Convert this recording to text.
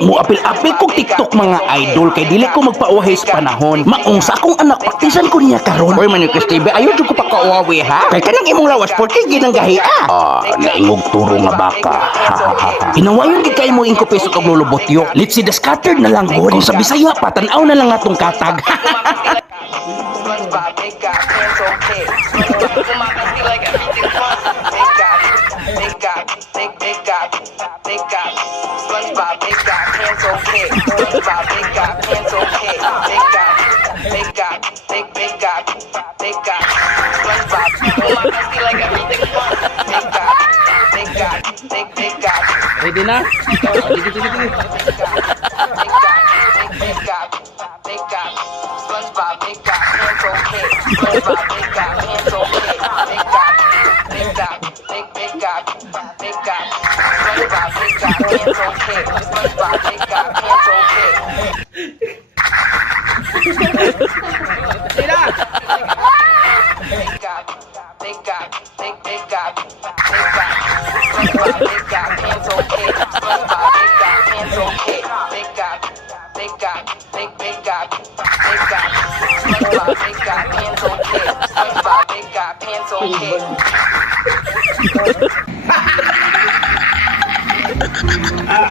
Muapil-apil kong TikTok mga idol kay dili ko magpauhay sa panahon. Maungsa akong anak paktisan ko niya karon. Oy Manicus TV, ayaw jud ko pa kauwawi ha. Kay kanang imong lawas porke ginanggahi naingog turo nga baka. Pinawayon gid kay mo ingko peso kag lulubotyo. Let's see the scattered na lang god. Kung sa Bisaya pa tan-aw na lang atong katag. SpongeBob, big guy, pants okay. SpongeBob, kumakasi like everything's fun. Big guy, big guy, big guy, big guy. SpongeBob, big guy, pants okay. SpongeBob, big guy, pants okay. Big guy, big guy, big guy, big guy. SpongeBob, kumakasi like everything's fun. Big guy, big guy, big guy. Ready na? Sige. Big guy, big guy, big guy. SpongeBob, big guy, pants okay. SpongeBob, big guy, pants okay. Big guy, big guy, big guy, big guy. SpongeBob, big guy, pants okay. SpongeBob, big guy, pants okay. Sila! Big guy, big guy, big guy, big guy. SpongeBob, big guy, pants okay. SpongeBob, big guy, pants okay. Big guy, big guy, big guy, big guy. SpongeBob, big guy, pants okay. SpongeBob, big guy, pants okay.